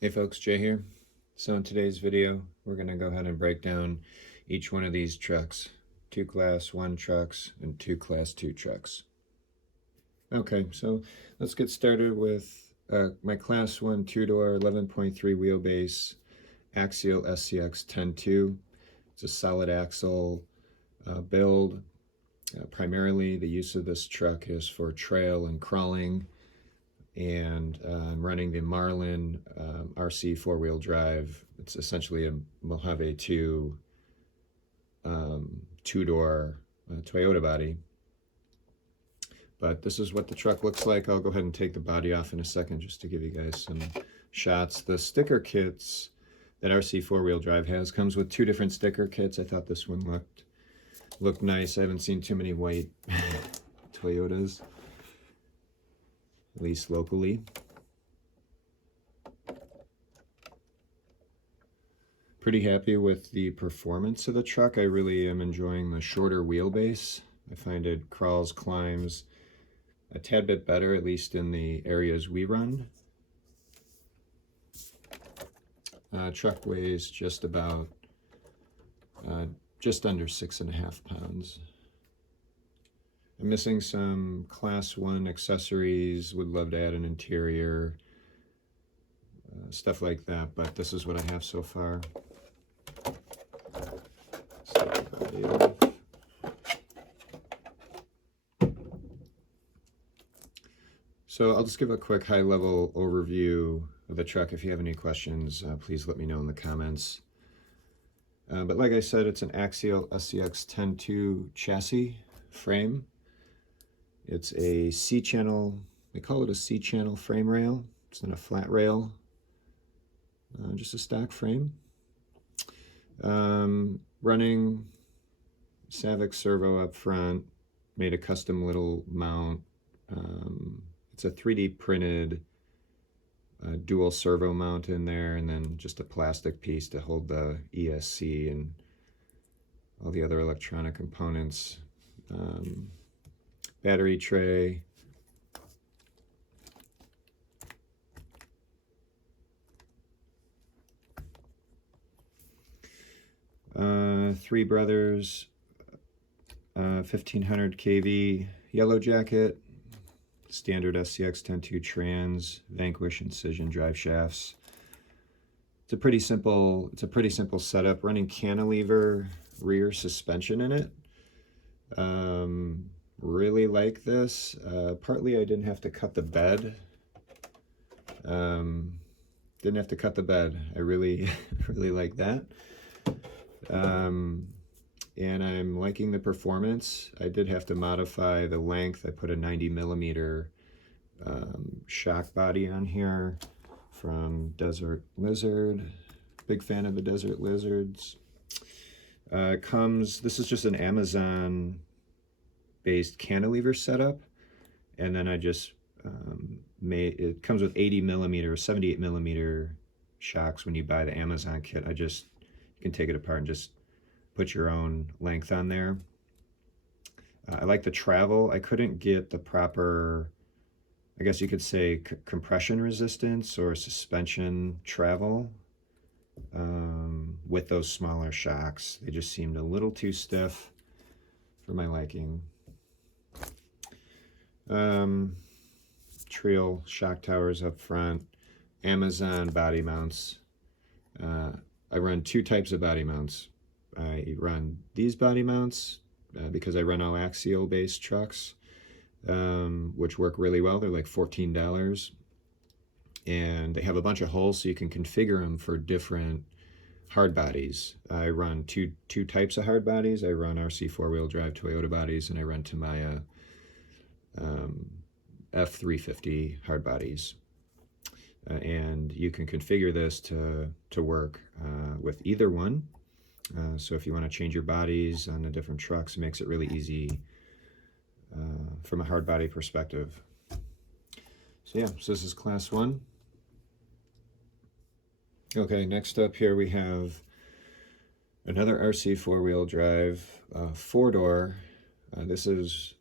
Hey folks, Jay here. So in today's video, we're going to go ahead and break down each one of these trucks. 2 Class 1 trucks and 2 Class 2 trucks. Okay, so let's get started with my Class 1 2-door 11.3 wheelbase Axial SCX10 It's a solid axle build. Primarily the use of this truck is for trail and crawling, and I'm running the Marlin RC four-wheel drive. It's essentially a Mojave 2 two-door Toyota body. But this is what the truck looks like. I'll go ahead and take the body off in a second just to give you guys some shots. The sticker kits that RC four-wheel drive has comes with 2 different sticker kits. I thought this one looked nice. I haven't seen too many white Toyotas, at least locally. Pretty happy with the performance of the truck. I really am enjoying the shorter wheelbase. I find it crawls, climbs a tad bit better, at least in the areas we run. Truck weighs just under 6.5 pounds. I'm missing some Class 1 accessories, would love to add an interior, stuff like that, but this is what I have so far. So I'll just give a quick high-level overview of the truck. If you have any questions, please let me know in the comments. But like I said, it's an Axial SCX10 chassis frame. It's a C-channel, they call it a C-channel frame rail. It's not a flat rail, just a stock frame. Running Savic servo up front, made a custom little mount. It's a 3D printed dual servo mount in there, and then just a plastic piece to hold the ESC and all the other electronic components. Battery tray. Three Brothers 1500 kV yellow jacket, standard SCX10 trans, Vanquish incision drive shafts. It's a pretty simple setup, running cantilever rear suspension in it. Really like this. Partly I didn't have to cut the bed. I really really like that. And I'm liking the performance. I did have to modify the length. I put a 90mm shock body on here from Desert Lizard. Big fan of the Desert Lizards. This is just an Amazon based cantilever setup, and then I just it comes with 80mm or 78mm shocks when you buy the Amazon kit. You can take it apart and just put your own length on there. I like the travel. I couldn't get the proper, I guess you could say, compression resistance or suspension travel with those smaller shocks. They just seemed a little too stiff for my liking. Trio shock towers up front, Amazon body mounts. I run 2 types of body mounts. I run these body mounts because I run all Axial based trucks, which work really well. They're like $14, and they have a bunch of holes so you can configure them for different hard bodies. I run two types of hard bodies. I run RC four-wheel drive Toyota bodies, and I run Tamiya F350 hard bodies. And you can configure this to work with either one. So if you want to change your bodies on the different trucks, it makes it really easy from a hard body perspective. So yeah, so this is Class 1. Okay, next up here we have another RC four-wheel drive, 4-door. This is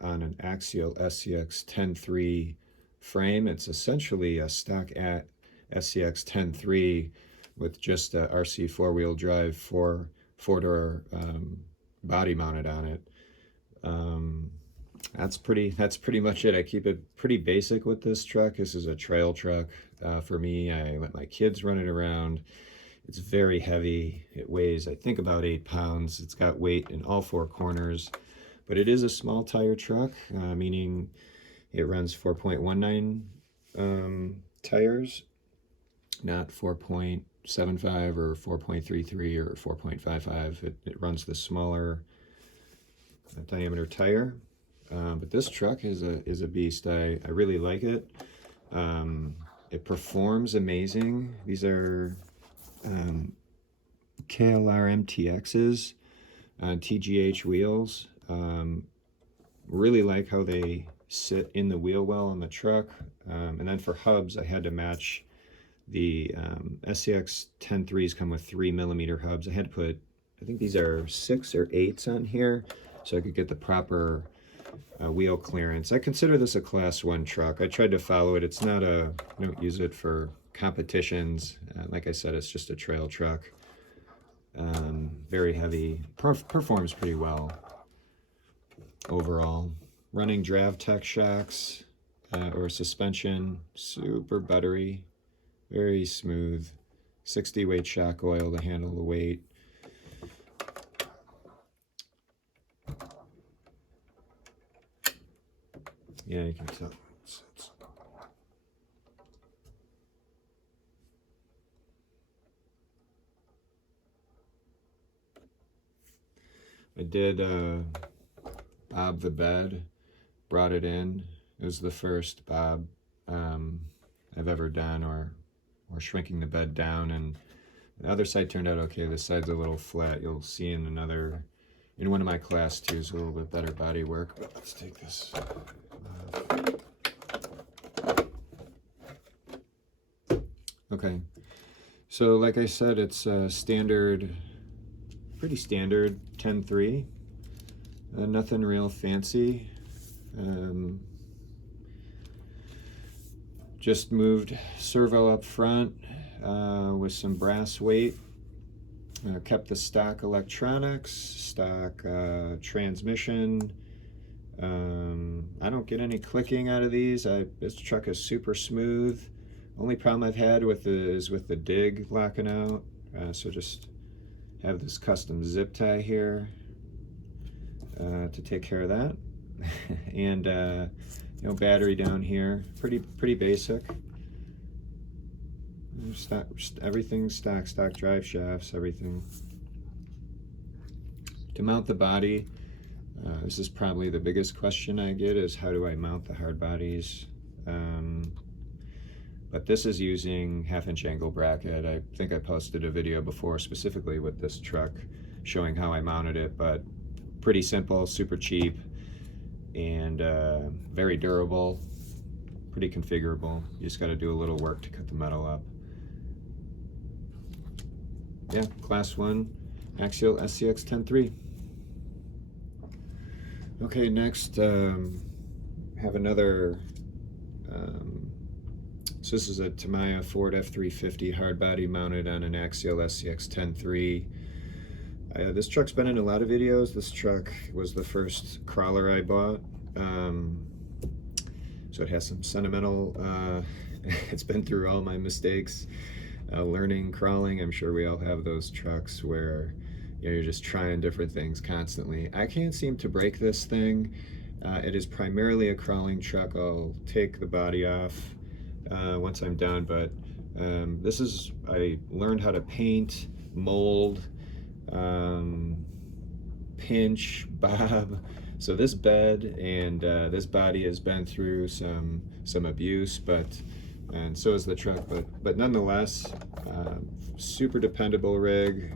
on an Axial SCX10 frame. It's essentially a stock SCX10 with just a RC four-wheel drive four-door body mounted on it. That's pretty much it. I keep it pretty basic with this truck. This is a trail truck for me. I let my kids run it around. It's very heavy. It weighs, I think, about 8 pounds. It's got weight in all four corners, but it is a small tire truck, meaning it runs 4.19 tires, not 4.75 or 4.33 or 4.55. It runs the smaller diameter tire. But this truck is a beast. I really like it. It performs amazing. These are KLR MTXs on TGH wheels. Really like how they sit in the wheel well on the truck. And then for hubs, I had to match the SCX10 come with 3mm hubs. I had to put, I think these are 6 or 8s on here so I could get the proper wheel clearance. I consider this a class 1 truck. I tried to follow it. It's not I don't use it for competitions. Like I said, it's just a trail truck. Very heavy. Performs pretty well overall. Running DravTech shocks or suspension. Super buttery. Very smooth. 60 weight shock oil to handle the weight. Yeah, you can tell. I did bob the bed, brought it in. It was the first bob I've ever done, or shrinking the bed down, and the other side turned out okay. This side's a little flat. You'll see in one of my class 2s a little bit better body work, but let's take this off. Okay, so like I said, it's pretty standard 10.3. Nothing real fancy. Just moved servo up front with some brass weight. Kept the stock electronics, stock transmission. I don't get any clicking out of these. This truck is super smooth. Only problem I've had is with the dig locking out. So just have this custom zip tie here to take care of that. And battery down here, pretty basic. Everything's stock drive shafts, everything. To mount the body, this is probably the biggest question I get, is how do I mount the hard bodies? But this is using 1/2-inch angle bracket. I think I posted a video before specifically with this truck showing how I mounted it, but pretty simple, super cheap, and very durable, pretty configurable. You just got to do a little work to cut the metal up. Yeah, class 1 Axial SCX10 Okay, next have another so this is a Tamiya Ford F350 hard body mounted on an Axial SCX10 this truck's been in a lot of videos. This truck was the first crawler I bought, so it has some sentimental it's been through all my mistakes learning crawling. I'm sure we all have those trucks where you're just trying different things constantly. I can't seem to break this thing. It is primarily a crawling truck. I'll take the body off once I'm done, but I learned how to paint, mold, pinch, bob. So this bed and this body has been through some abuse, and so is the truck, but nonetheless, super dependable rig.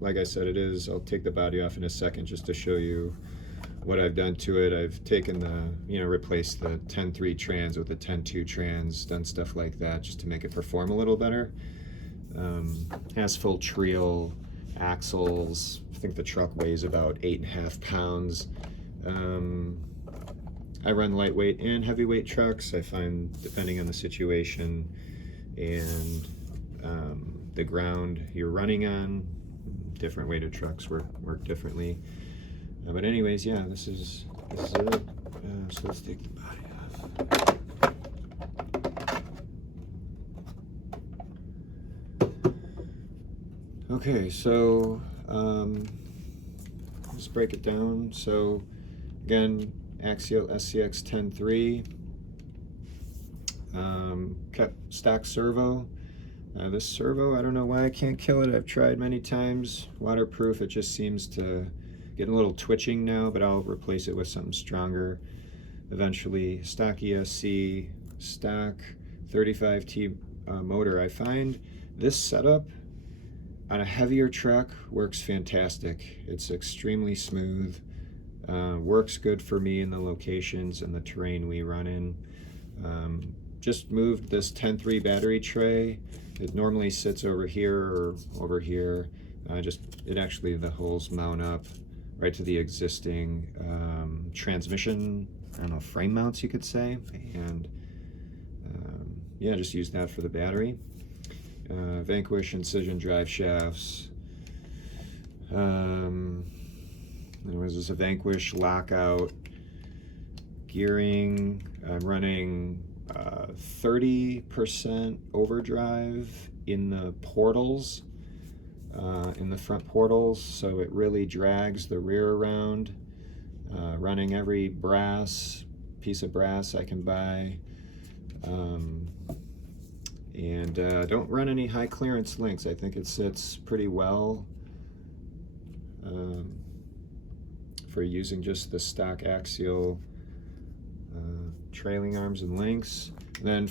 Like I said, I'll take the body off in a second just to show you what I've done to it. I've taken replaced the 10.3 trans with the 10.2 trans, done stuff like that just to make it perform a little better. Has full Trial axles. I think the truck weighs about 8.5 pounds. I run lightweight and heavyweight trucks. I find, depending on the situation, and the ground you're running on. Different weighted trucks work differently. But anyways, yeah, this is it. So let's take the body off. Okay, so let's break it down. So again, Axial SCX10 kept stock servo. This servo, I don't know why I can't kill it. I've tried many times. Waterproof, it just seems to get a little twitching now, but I'll replace it with something stronger eventually. Stock ESC, stock 35T motor. I find this setup on a heavier truck works fantastic. It's extremely smooth. Works good for me in the locations and the terrain we run in. Just moved this 10.3 battery tray. It normally sits over here or over here. It actually, the holes mount up right to the existing transmission, I don't know, frame mounts you could say. And yeah, just use that for the battery. Vanquish incision drive shafts. There was a Vanquish lockout gearing. I'm running 30% overdrive in the portals, in the front portals, so it really drags the rear around. Running every piece of brass I can buy. And don't run any high clearance links. I think it sits pretty well for using just the stock Axial trailing arms and links. And then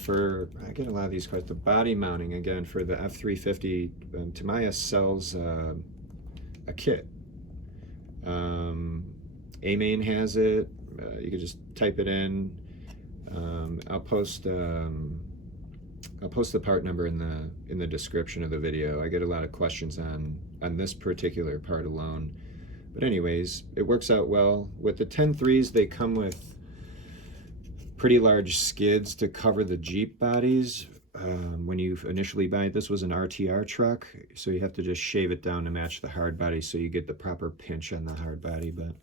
I get a lot of these questions, the body mounting again for the F350, Tamiya sells a kit. A-Main has it. You can just type it in. I'll post the part number in the description of the video. I get a lot of questions on this particular part alone. But anyways, it works out well. With the 10.3s, they come with pretty large skids to cover the Jeep bodies. When you initially buy it, this was an RTR truck, so you have to just shave it down to match the hard body so you get the proper pinch on the hard body. But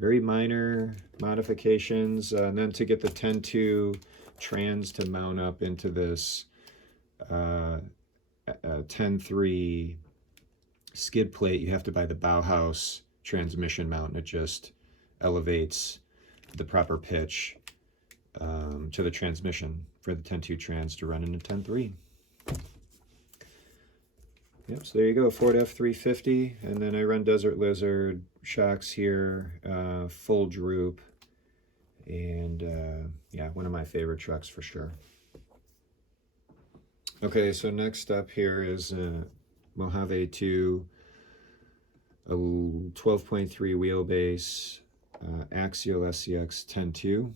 very minor modifications. And then to get the 10.2 trans to mount up into this 10.3 skid plate, you have to buy the Bauhaus transmission mount, and it just elevates the proper pitch to the transmission for the 10.2 trans to run into 10.3. Yep, so there you go, Ford F350, and then I run Desert Lizard, shocks here, full droop, and yeah, one of my favorite trucks for sure. Okay, so next up here is Mojave 2, a 12.3 wheelbase, Axial SCX10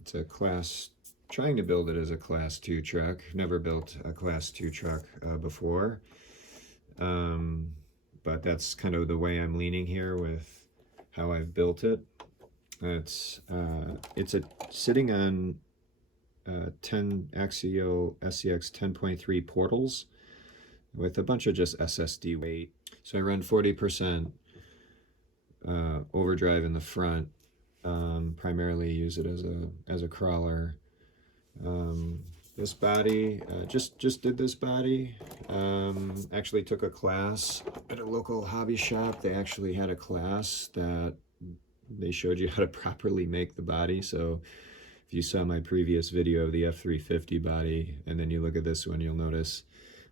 It's a trying to build it as a class 2 truck. Never built a class 2 truck before. But that's kind of the way I'm leaning here with how I've built it. It's sitting on 10 Axial SCX 10.3 portals with a bunch of just SSD weight. So I run 40% overdrive in the front. Primarily use it as a crawler. This body, just did this body. Actually took a class at a local hobby shop. They actually had a class that they showed you how to properly make the body. So if you saw my previous video of the F350 body and then you look at this one, you'll notice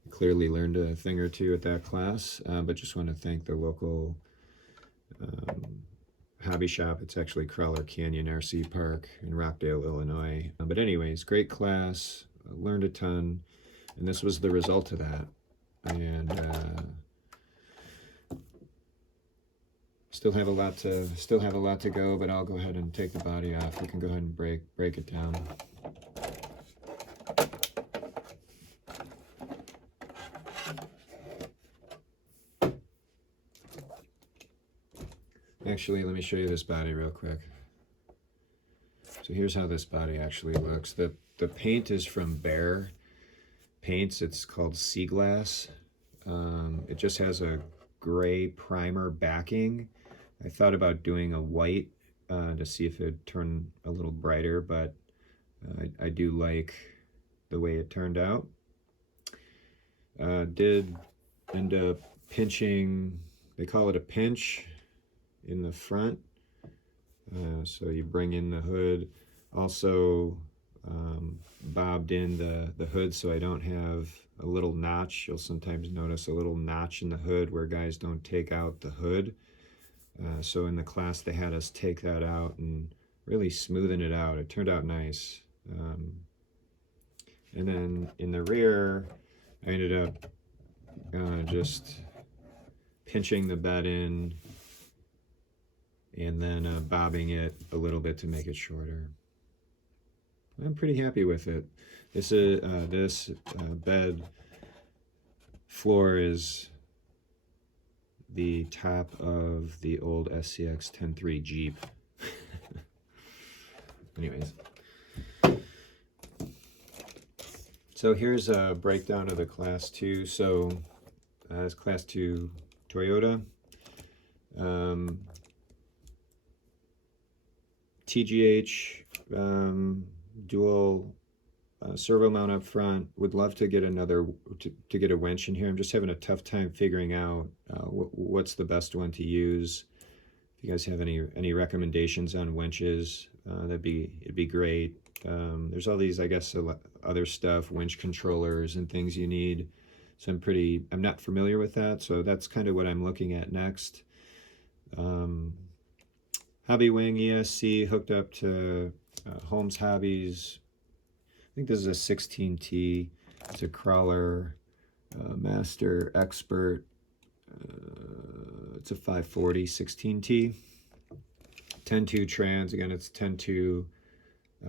I clearly learned a thing or two at that class. But just want to thank the local hobby shop. It's actually Crawler Canyon RC Park in Rockdale, Illinois. But anyways, great class, learned a ton, and this was the result of that. And still have a lot to go, but I'll go ahead and take the body off. We can go ahead and break it down. Actually, let me show you this body real quick. So here's how this body actually looks. The paint is from Bear. paints. It's called Sea Glass. It just has a gray primer backing. I thought about doing a white to see if it'd turn a little brighter, but I do like the way it turned out. Did end up pinching, they call it a pinch in the front. So you bring in the hood. Also bobbed in the hood so I don't have a little notch. You'll sometimes notice a little notch in the hood where guys don't take out the hood. So in the class they had us take that out and really smoothing it out. It turned out nice. And then in the rear, I ended up just pinching the bed in and then bobbing it a little bit to make it shorter. I'm pretty happy with it. This bed floor is the top of the old SCX10 Jeep. Anyways. So here's a breakdown of the Class 2. So it's Class 2 Toyota. TGH, dual servo mount up front. Would love to get to get a winch in here. I'm just having a tough time figuring out what's the best one to use. If you guys have any recommendations on winches, it'd be great. There's all these, I guess, other stuff, winch controllers and things you need. So I'm not familiar with that. So that's kind of what I'm looking at next. Hobby Wing ESC hooked up to Holmes Hobbies. I think this is a 16T. It's a Crawler Master Expert. It's a 540 16T. 10.2 trans. Again, it's 10.2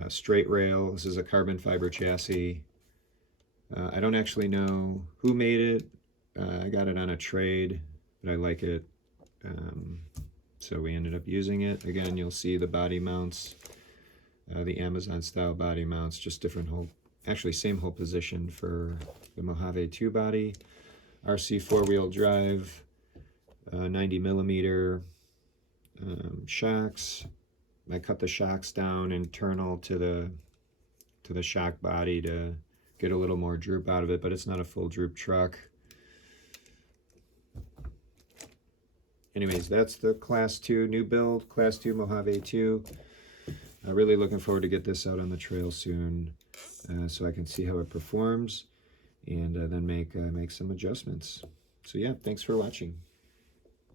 straight rail. This is a carbon fiber chassis. I don't actually know who made it. I got it on a trade, but I like it. So we ended up using it. Again, you'll see the body mounts, the Amazon style body mounts, just different hole, actually same hole position for the Mojave 2 body. RC 4-wheel drive, 90 millimeter shocks. I cut the shocks down internal to the shock body to get a little more droop out of it, but it's not a full droop truck. Anyways, that's the Class 2 new build, Class 2 Mojave 2. Really looking forward to get this out on the trail soon, so I can see how it performs and then make some adjustments. So yeah, thanks for watching.